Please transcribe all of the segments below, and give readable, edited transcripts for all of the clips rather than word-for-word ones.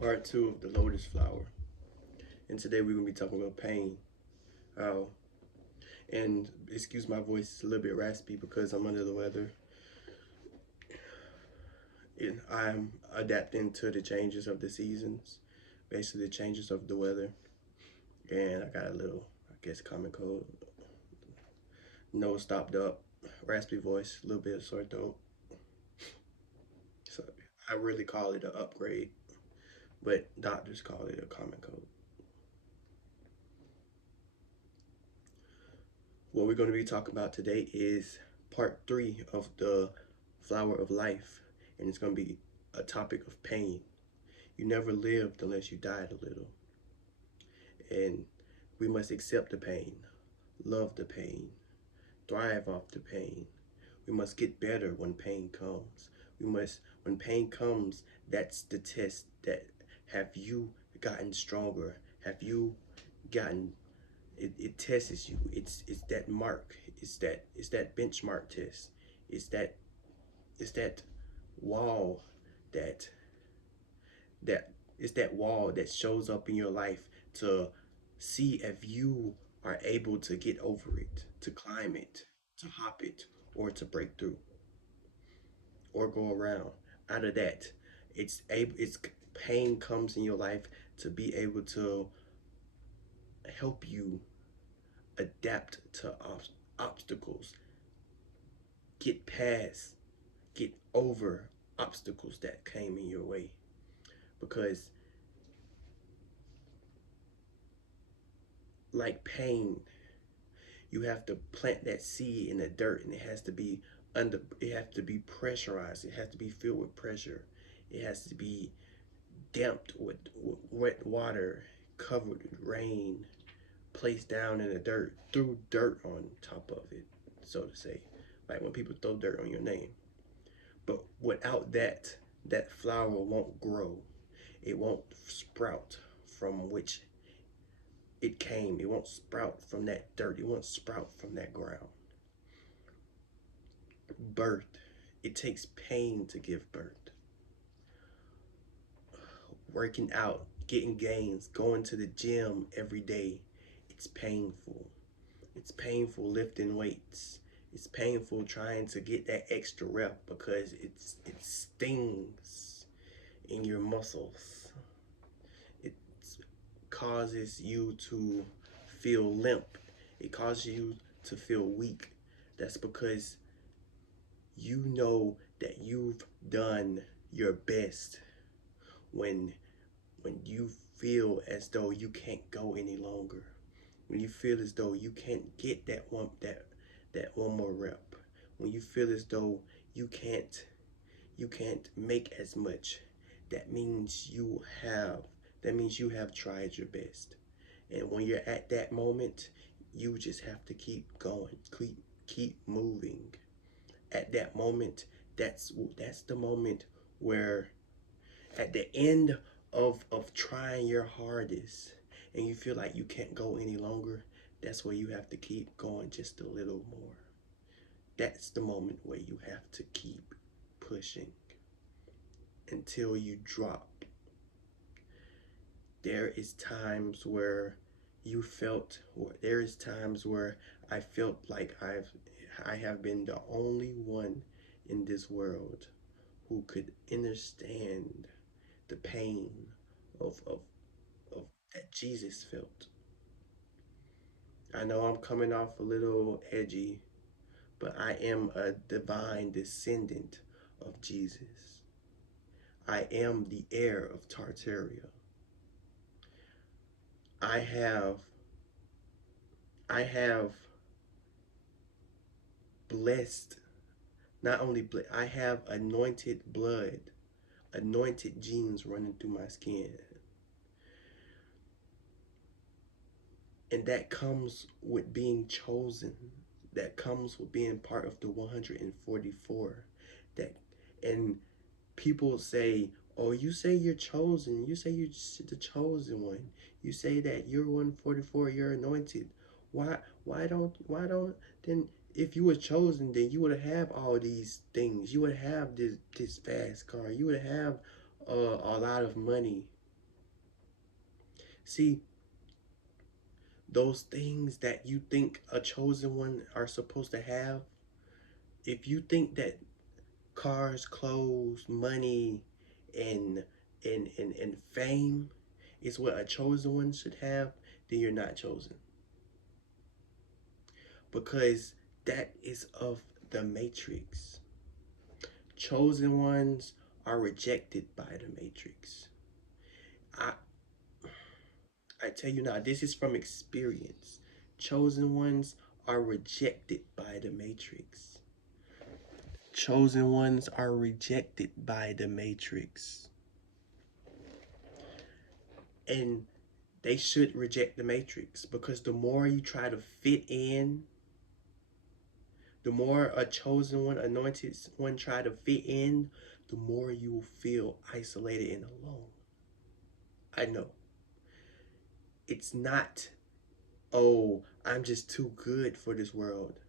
Part two of the lotus flower. And today we're gonna be talking about pain. How and excuse my voice, it's a little bit raspy because I'm under the weather. I'm adapting to the changes of the seasons, basically the changes of the weather. And I got a little, I guess, common cold. Nose stopped up, raspy voice, a little bit of sore throat. So I really call it an upgrade, but doctors call it a common cold. What we're going to be talking about today is part three of the flower of life, and it's going to be a topic of pain. You never lived unless you died a little, and we must accept the pain, love the pain, thrive off the pain. We must get better when pain comes. When pain comes, that's the test that have you gotten stronger? Have you gotten it tests you. It's that mark. It's that benchmark test. It's that it's that wall that that it's that wall that shows up in your life to see if you are able to get over it, to climb it, to hop it, or to break through, or go around. Out of that, it's pain comes in your life to be able to help you adapt to obstacles, get past, get over obstacles that came in your way. Because, like pain, you have to plant that seed in the dirt, and it has to be pressurized, it has to be filled with pressure, it has to be damped with wet water, covered with rain, placed down in the dirt, threw dirt on top of it, so to say, like when people throw dirt on your name. But without that, that flower won't grow. It won't sprout from which it came. It won't sprout from that dirt. It won't sprout from that ground. Birth. It takes pain to give birth. Working out, getting gains, going to the gym every day. It's painful. It's painful lifting weights. It's painful trying to get that extra rep because it stings in your muscles. It causes you to feel limp. It causes you to feel weak. That's because you know that you've done your best when you feel as though you can't go any longer. When you feel as though you can't get that one more rep. When you feel as though you can't make as much, that means you have tried your best. And when you're at that moment, you just have to keep going, keep moving. At that moment, that's the moment where at the end of trying your hardest and you feel like you can't go any longer, that's where you have to keep going just a little more. That's the moment where you have to keep pushing until you drop. There is times where there is times where I felt like I have been the only one in this world who could understand the pain of that Jesus felt. I know I'm coming off a little edgy, but I am a divine descendant of Jesus. I am the heir of Tartaria. I have I have blessed, not only I have anointed blood, anointed genes running through my skin. And that comes with being chosen. That comes with being part of the 144. That and people say, "Oh, you say you're chosen. You say you're the chosen one. You say that you're 144. You're anointed. Why don't then? If you were chosen, then you would have all these things. You would have this fast car. You would have a lot of money. See, those things that you think a chosen one are supposed to have, if you think that cars, clothes, money, and and fame is what a chosen one should have, then you're not chosen. Because that is of the matrix. Chosen ones are rejected by the matrix. I I tell you now, this is from experience. Chosen ones are rejected by the matrix. Chosen ones are rejected by the matrix. And they should reject the matrix, because the more you try to fit in, the more a chosen one, anointed one try to fit in, the more you will feel isolated and alone. I know. It's not, oh, I'm just too good for this world.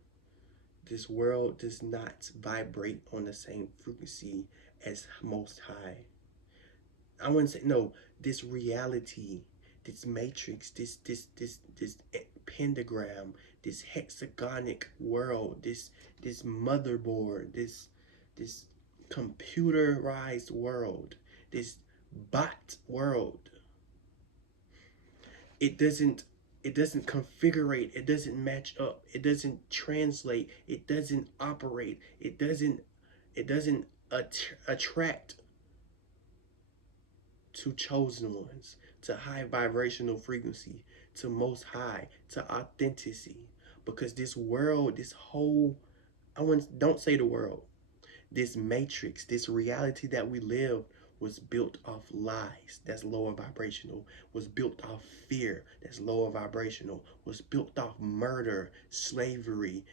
This world does not vibrate on the same frequency as Most High. I wouldn't say no. This reality, this matrix, this pentagram, this hexagonic world, this motherboard, this computerized world, this bot world. It doesn't configure, it doesn't match up, it doesn't translate, it doesn't operate, it doesn't attract to chosen ones, to high vibrational frequency, to most high, to authenticity. Because this world, this whole, don't say the world, this matrix, this reality that we live was built off lies, that's lower vibrational, was built off fear, that's lower vibrational, was built off murder, slavery,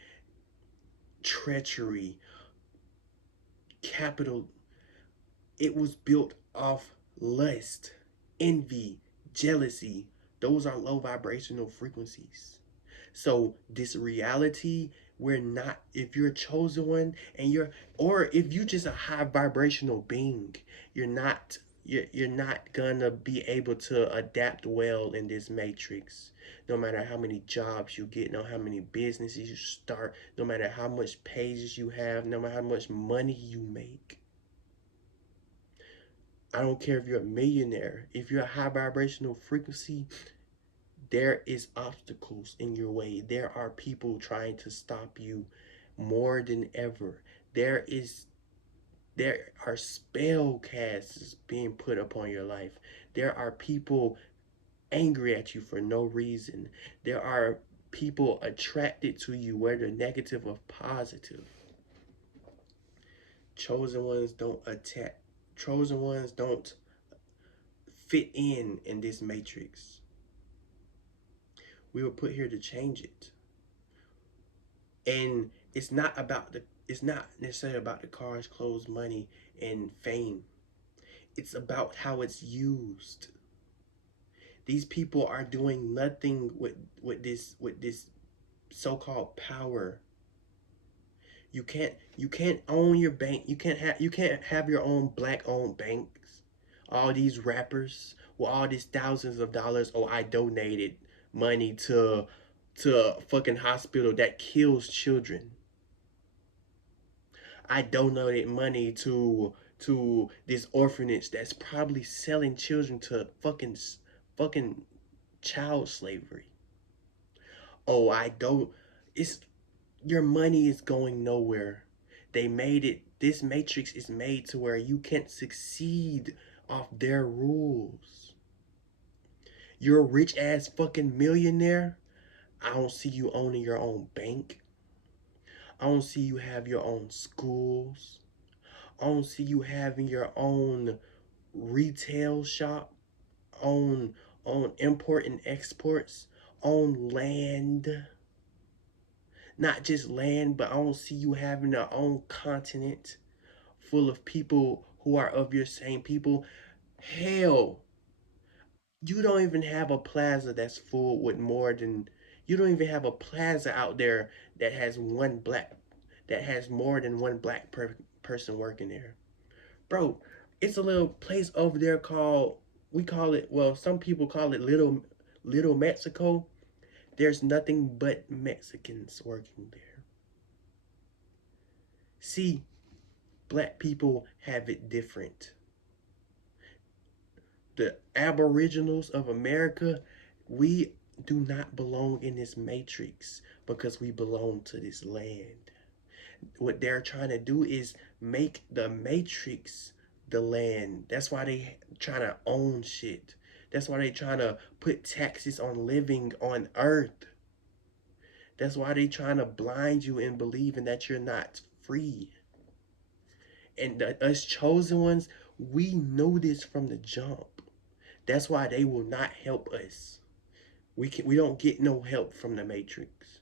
treachery, capital. It was built off lust, envy, jealousy. Those are low vibrational frequencies. So this reality, we're not, if you're a chosen one and or if you just a high vibrational being, you're not gonna be able to adapt well in this matrix. No matter how many jobs you get, no matter how many businesses you start, no matter how much pages you have, no matter how much money you make. I don't care if you're a millionaire. If you're a high vibrational frequency, there is obstacles in your way. There are people trying to stop you more than ever. There are spell casts being put upon your life. There are people angry at you for no reason. There are people attracted to you, whether negative or positive. Chosen ones don't attack. Chosen ones don't fit in this matrix. We were put here to change it. And it's not necessarily about the cars, clothes, money, and fame. It's about how it's used. These people are doing nothing with this so-called power. You can't own your bank. You can't have your own black owned banks. All these rappers with all these thousands of dollars. Oh, I donated money to a fucking hospital that kills children. I donated money to this orphanage that's probably selling children to fucking child slavery. Oh, I don't. It's your money is going nowhere. They made it. This matrix is made to where you can't succeed off their rules. You're a rich ass fucking millionaire. I don't see you owning your own bank. I don't see you have your own schools. I don't see you having your own retail shop, own import and exports, own land. Not just land, but I don't see you having your own continent full of people who are of your same people. Hell, you don't even have a plaza that's full with more than, you don't even have a plaza out there that has that has more than one person working there. Bro, it's a little place over there called we call it, well, some people call it little Mexico. There's nothing but Mexicans working there. See, black people have it different. The aboriginals of America, we do not belong in this matrix because we belong to this land. What they're trying to do is make the matrix the land. That's why they trying to own shit. That's why they trying to put taxes on living on earth. That's why they trying to blind you in believing that you're not free. And us chosen ones, we know this from the jump. That's why they will not help us. We don't get no help from the matrix.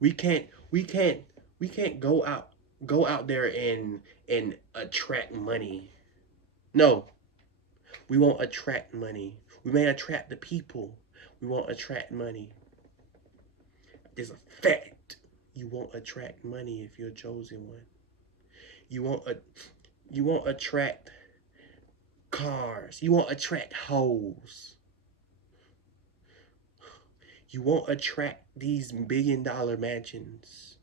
We can't we can't we can't go out there and attract money. No, we won't attract money. We may attract the people. We won't attract money. It's a fact. You won't attract money if you're a chosen one. You won't you won't attract cars. You won't attract hoes. You won't attract these $1 billion mansions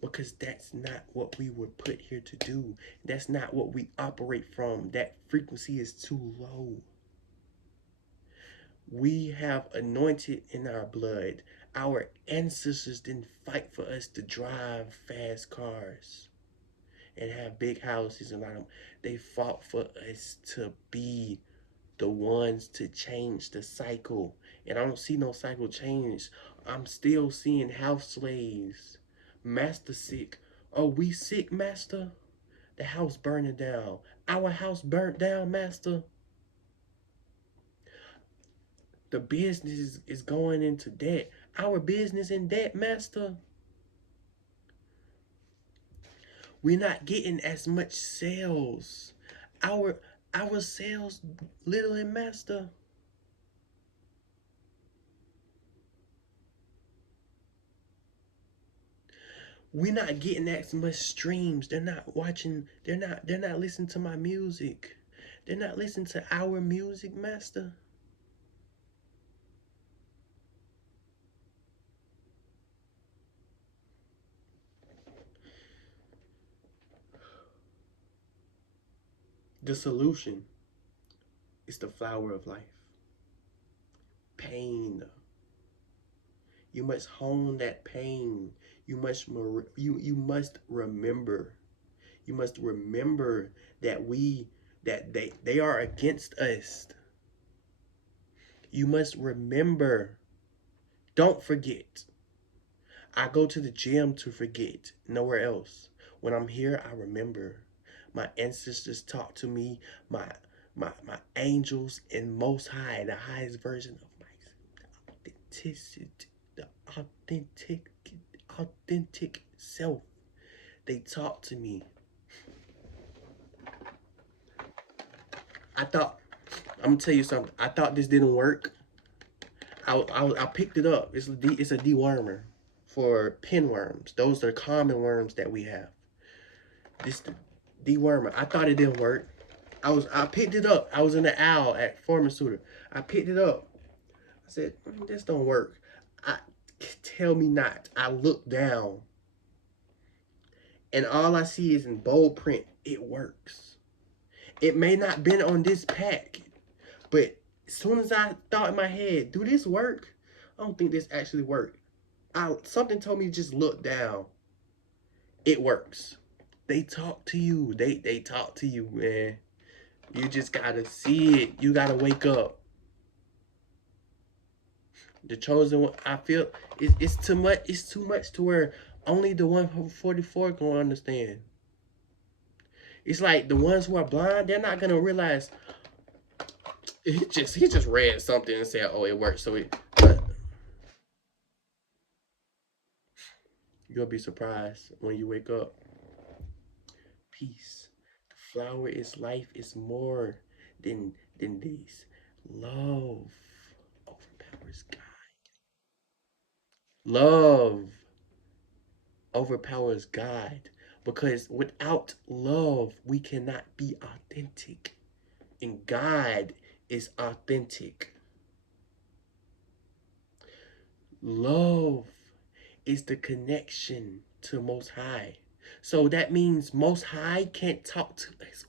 because that's not what we were put here to do. That's not what we operate from. That frequency is too low. We have anointed in our blood. Our ancestors didn't fight for us to drive fast cars and have big houses around them. They fought for us to be the ones to change the cycle. And I don't see no cycle change. I'm still seeing house slaves. Master sick. Oh, we sick, master? The house burning down. Our house burnt down, master. The business is going into debt. Our business in debt, master. We're not getting as much sales. Our sales little in master. We're not getting as much streams. They're not watching, they're not listening to my music. They're not listening to our music, master. The solution is the flower of life. Pain. You must hone that pain. You must remember. You must remember that they are against us. You must remember. Don't forget. I go to the gym to forget. Nowhere else. When I'm here, I remember. My ancestors talk to me. My angels and Most High, the highest version of my authenticity, the authentic self. They talk to me. I thought, I'm gonna tell you something. I thought this didn't work. I picked it up. It's a dewormer for pinworms. Those are common worms that we have. This dewormer. I thought it didn't work. I picked it up. I was in the aisle at Pharmaceutical. I picked it up. I said, this don't work. Tell me not. I look down, and all I see is in bold print, it works. It may not been on this pack, but as soon as I thought in my head, do this work? I don't think this actually worked. Something told me to just look down. It works. They talk to you. They talk to you, man. You just gotta see it. You gotta wake up. The chosen one, I feel it's too much. It's too much to where only the 144 gonna understand. It's like the ones who are blind, they're not gonna realize. He just read something and said, "Oh, it worked." So but you'll be surprised when you wake up. Peace. The flower is life. Is more than these. Love overpowers God. Love overpowers God. Because without love, we cannot be authentic. And God is authentic. Love is the connection to Most High. So that means Most High can't talk to us.